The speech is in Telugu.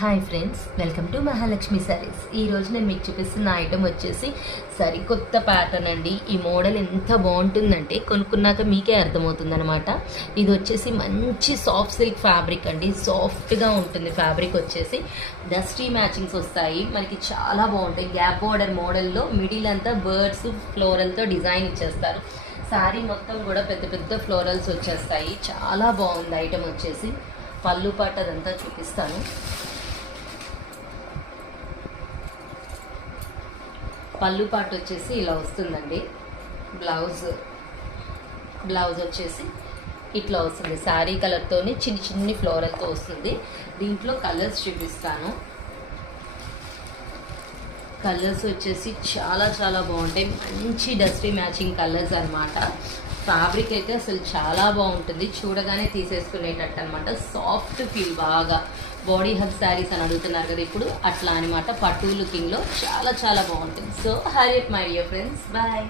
Hi friends, welcome to Mahalakshmi saris. ఈరోజు నేను మీకు చూపిస్తున్న ఐటెం వచ్చేసి సరికొత్త ప్యాటర్న్ అండి. ఈ మోడల్ ఎంత బాగుంటుందంటే కొనుక్కున్నాక మీకే అర్థమవుతుంది అనమాట. ఇది వచ్చేసి మంచి సాఫ్ట్ సిల్క్ ఫ్యాబ్రిక్ అండి. సాఫ్ట్గా ఉంటుంది ఫ్యాబ్రిక్ వచ్చేసి. డస్టీ మ్యాచింగ్స్ వస్తాయి మనకి, చాలా బాగుంటాయి. గ్యాప్ బార్డర్ మోడల్లో మిడిల్ అంతా బర్డ్స్ ఫ్లోరల్తో డిజైన్ ఇచ్చేస్తారు. శారీ మొత్తం కూడా పెద్ద పెద్ద ఫ్లోరల్స్ వచ్చేస్తాయి. చాలా బాగుంది ఐటెం వచ్చేసి. పళ్ళు పాట అదంతా చూపిస్తాను. పళ్ళు పాటు వచ్చేసి ఇలా వస్తుందండి. బ్లౌజ్ వచ్చేసి ఇట్లా వస్తుంది. శారీ కలర్తోని చిన్ని చిన్ని ఫ్లోరల్తో వస్తుంది. దీంట్లో కలర్స్ చూపిస్తాను. కలర్స్ వచ్చేసి చాలా చాలా బాగుంటాయి. మంచి డస్టీ మ్యాచింగ్ కలర్స్ అనమాట. ఫ్యాబ్రిక్ అయితే అసలు చాలా బాగుంటుంది, చూడగానే తీసేసుకునేటట్టు అనమాట. సాఫ్ట్ ఫీల్, బాగా బాడీ హగ్ శారీస్ అని అడుగుతున్నారు కదా ఇప్పుడు, అట్లా అనమాట. పట్టు లుకింగ్లో చాలా చాలా బాగుంటుంది. So hurry up my dear friends, bye.